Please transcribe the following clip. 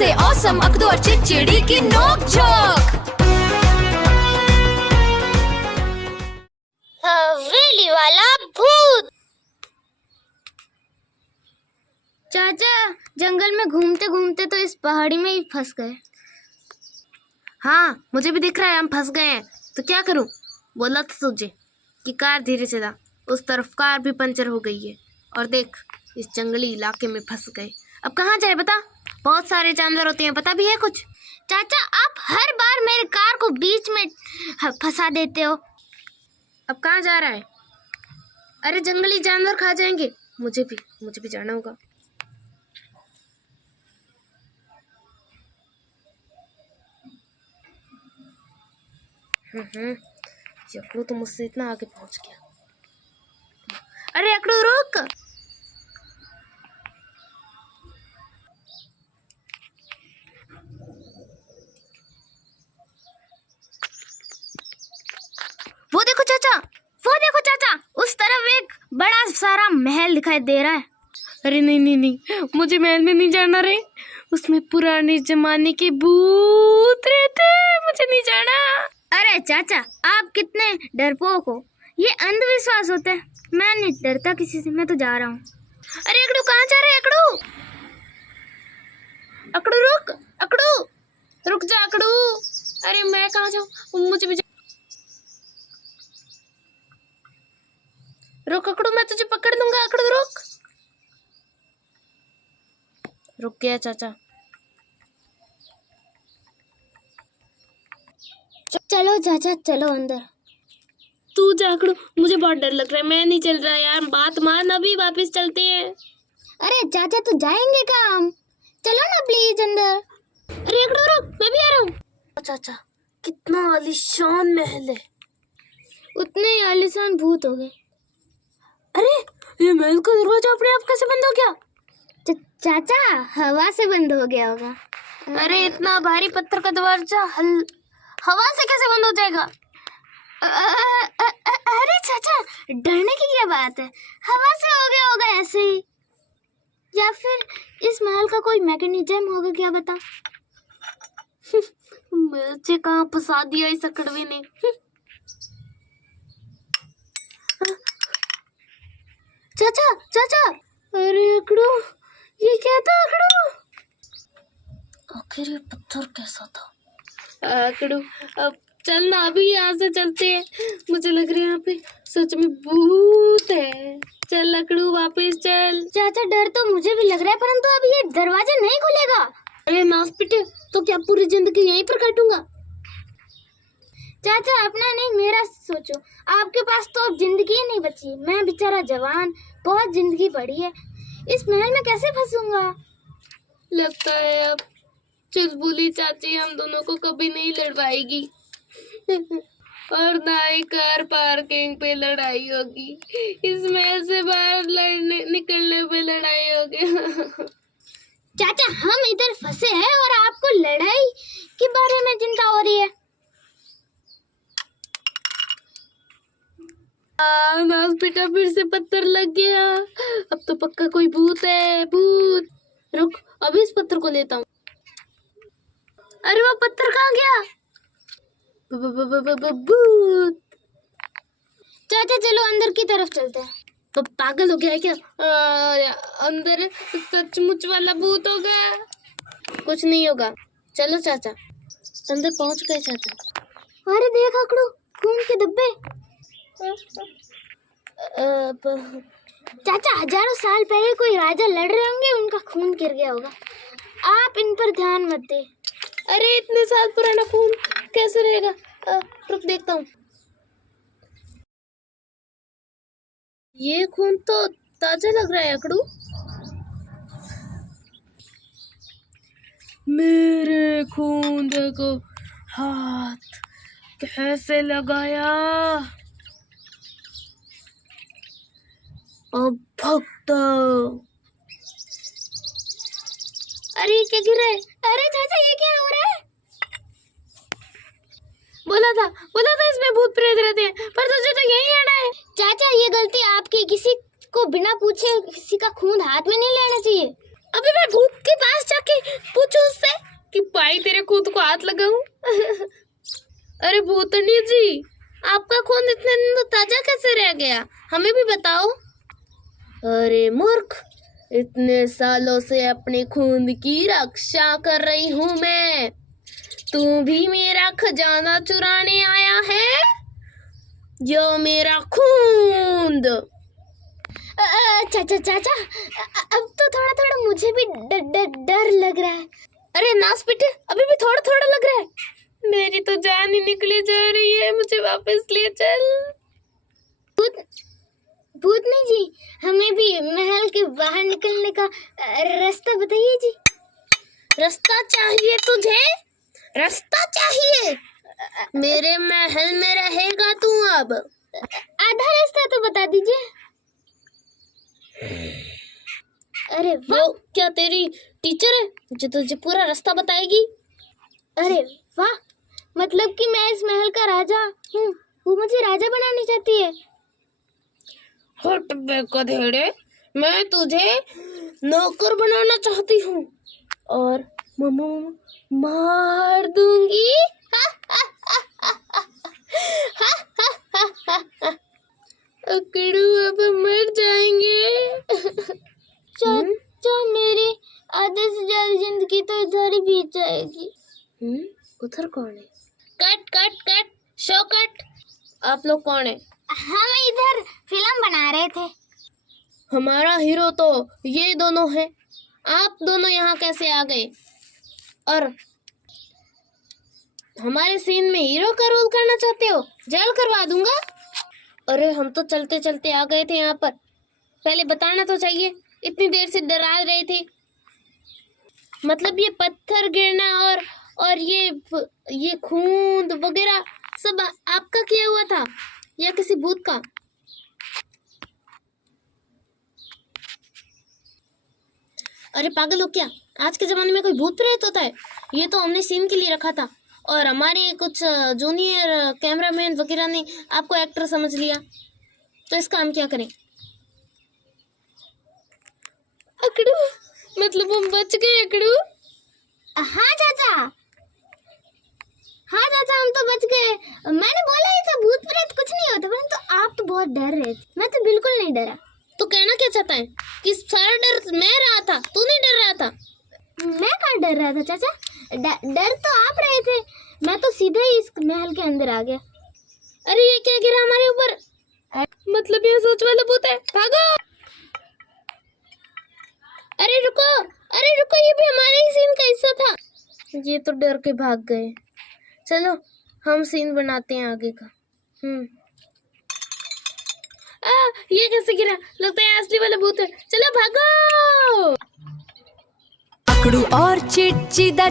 से औसम अकदो और चिड़चिड़ी की नोक झोंक। हवेली वाला भूत। चाचा जंगल में घूमते घूमते तो इस पहाड़ी में ही फंस गए। हाँ मुझे भी दिख रहा है हम फंस गए हैं, तो क्या करूं? बोला था तुझे कि कार धीरे चला। उस तरफ कार भी पंचर हो गई है और देख इस जंगली इलाके में फंस गए। अब कहाँ जाए बता? बहुत सारे जानवर होते हैं, पता भी है कुछ? चाचा आप हर बार मेरी कार को बीच में फंसा देते हो। अब कहाँ जा रहा है? अरे जंगली जानवर खा जाएंगे। मुझे भी जाना होगा। अकड़ू तो मुझसे इतना आगे पहुंच गया। अरे अकड़ू रुक। वो देखो चाचा उस तरफ एक बड़ा सारा महल दिखाई दे रहा है। अरे नहीं मुझे महल में नहीं जाना रे। उसमें पुराने जमाने के भूत रहते हैं, मुझे नहीं जाना। अरे चाचा आप कितने डरपोक हो, ये अंधविश्वास होता है। मैं नहीं डरता किसी से, मैं तो जा रहा हूँ। अरे अकड़ू कहाँ जा रहे? अकड़ू रुक। अकड़ू रुक जा अकड़ू। अरे मैं कहाँ जाऊँ? मुझे भी रुक अकड़ू, मैं तुझे पकड़ लूंगा। अकड़ू रुक गया चाचा। चलो चाचा चलो अंदर। तू जा अकड़ू, मुझे बहुत डर लग रहा है। मैं नहीं चल रहा यार, बात मान, अभी वापस चलते हैं। अरे चाचा तो जाएंगे काम, चलो ना प्लीज अंदर। अरे अकड़ू रुक, मैं भी आ रहा हूँ। चाचा कितना आलीशान महल है। उतने ही आलीशान भूत हो गए। अरे ये महल का दरवाजा अपने आप कैसे बंद हो गया? चाचा हवा से बंद हो गया होगा। अरे इतना भारी पत्थर का दरवाजा हवा से कैसे बंद हो जाएगा? अरे चाचा डरने की क्या बात है, हवा से हो गया होगा ऐसे ही, या फिर इस महल का कोई मैकेनिज्म होगा, क्या बता। मुझे कहाँ फंसा दिया इस अकड़वी ने। चाचा अरे अकड़ू ये क्या था? आखिर ये पत्थर कैसा था? अकड़ू अब चल ना, अभी यहाँ से चलते हैं। मुझे लग रहा है यहाँ पे सच में भूत है। चल अकड़ू वापस चल। चाचा डर तो मुझे भी लग रहा है, परंतु अब ये दरवाजा नहीं खुलेगा। अरे नास पिटे, तो क्या पूरी जिंदगी यहीं पर काटूंगा? चाचा अपना नहीं मेरा सोचो, आपके पास तो अब जिंदगी ही नहीं बची। मैं बेचारा जवान, बहुत जिंदगी पड़ी है, इस महल में कैसे फंसूंगा? लगता है अब चुलबुली चाची हम दोनों को कभी नहीं लड़वाएगी और ना ही कार पार्किंग पे लड़ाई होगी। इस महल से बाहर निकलने पे लड़ाई होगी। चाचा हम इधर फंसे हैं और आपको लड़ाई के बारे में चिंता हो रही है। नास बेटा फिर से पत्थर लग गया। अब तो पक्का कोई भूत है। भूत रुक, अभी इस पत्थर को लेता हूँ। अरे वो पत्थर कहाँ गया? भूत। चाचा चलो अंदर की तरफ चलते हैं। तो पागल हो गया है क्या? अंदर सचमुच वाला भूत होगा। कुछ नहीं होगा, चलो चाचा। अंदर पहुंच गए चाचा। अरे देख अकड़ू खून के धब्बे। चाचा हजारों साल पहले कोई राजा लड़ रहे होंगे, उनका खून गिर गया होगा। आप इन पर ध्यान मत दे। अरे इतने साल पुराना खून कैसे रहेगा? रुक देखता हूँ। ये खून तो ताजा लग रहा है अकड़ू। मेरे खून देखो, हाथ कैसे लगाया। अब भक्त। अरे क्या गिर रहा है? अरे चाचा ये क्या हो रहा है? बोला था इसमें भूत प्रेत रहते हैं, पर तुझे तो यही आना है। चाचा ये गलती आपकी, किसी को बिना पूछे किसी का खून हाथ में नहीं लेना चाहिए। अभी मैं भूत के पास जाके पूछूं उससे कि भाई तेरे खून को हाथ लगाऊं। अरे भूतनी जी, आपका खून इतने दिन तो ताजा कैसे रह गया, हमें भी बताओ। अरे मूर्ख, इतने सालों से अपने खून की रक्षा कर रही हूँ मैं। तू भी मेरा खजाना चुराने आया है? यो मेरा खून। चाचा चाचा, अब तो थोड़ा थोड़ा मुझे भी डर लग रहा है। अरे नास बेटे, अभी भी थोड़ा थोड़ा लग रहा है। मेरी तो जान ही निकली जा रही है, मुझे वापस ले चल। भूतनी जी, हमें भी महल के बाहर निकलने का रास्ता बताइए जी। रास्ता चाहिए तुझे? रास्ता चाहिए? मेरे महल में रहेगा तू अब। आधा रास्ता तो बता दीजिए। अरे वो क्या तेरी टीचर है जो तुझे पूरा रास्ता बताएगी? अरे वाह, मतलब कि मैं इस महल का राजा हूँ, वो मुझे राजा बनानी चाहती है। हट बे गधेड़े, मैं तुझे नौकर बनाना चाहती हूँ और मार दूंगी। अकड़ू अब मर जाएंगे। चाचा, मेरी आधे से ज्यादा जिंदगी तो इधर ही बीत जाएगी। उधर कौन है? Cut cut cut, show cut. आप लोग कौन है? हम इधर फिल्म बना रहे थे। हमारा हीरो तो ये दोनों है। आप दोनों यहाँ कैसे आ गए? और हमारे सीन में हीरो का रोल करना चाहते हो? जेल करवा दूंगा। अरे हम तो चलते चलते आ गए थे यहाँ पर, पहले बताना तो चाहिए। इतनी देर से डरा रहे थे। मतलब ये पत्थर गिरना और ये खून वगैरह सब आपका किया हुआ था या किसी भूत का? अरे पागल हो क्या? आज के जमाने में कोई भूत प्रेत होता है? ये तो हमने सीन के लिए रखा था और हमारे कुछ जूनियर कैमरामैन वगैरह ने आपको एक्टर समझ लिया, तो इसका हम क्या करें? अकड़ू, मतलब हम बच गए अकड़ू? हाँ चाचा, हाँ चाचा, हम तो बच गए। मैंने बोला ही था भूत प्रेत कुछ नहीं होता, परंतु तो आप तो बहुत डर रहे थे। मैं तो बिल्कुल नहीं डरा। तो कहना क्या चाहता है कि सारा डर मैं रहा था, तू नहीं डर रहा था? मैं कहाँ डर रहा था चाचा, डर तो आप रहे थे। मैं तो सीधे ही इस महल के अंदर आ गया। अरे ये क्या गिरा हमारे ऊपर? मतलब ये सोच वाला भूत है, भागो। अरे रुको, ये भी हमारे ही सीन का हिस्सा था। ये तो डर के भाग गए। चलो हम सीन बनाते हैं आगे का। ये कैसे गिरा? लगता है असली वाला भूत है। चलो भागो। अकड़ू और चिटचिदा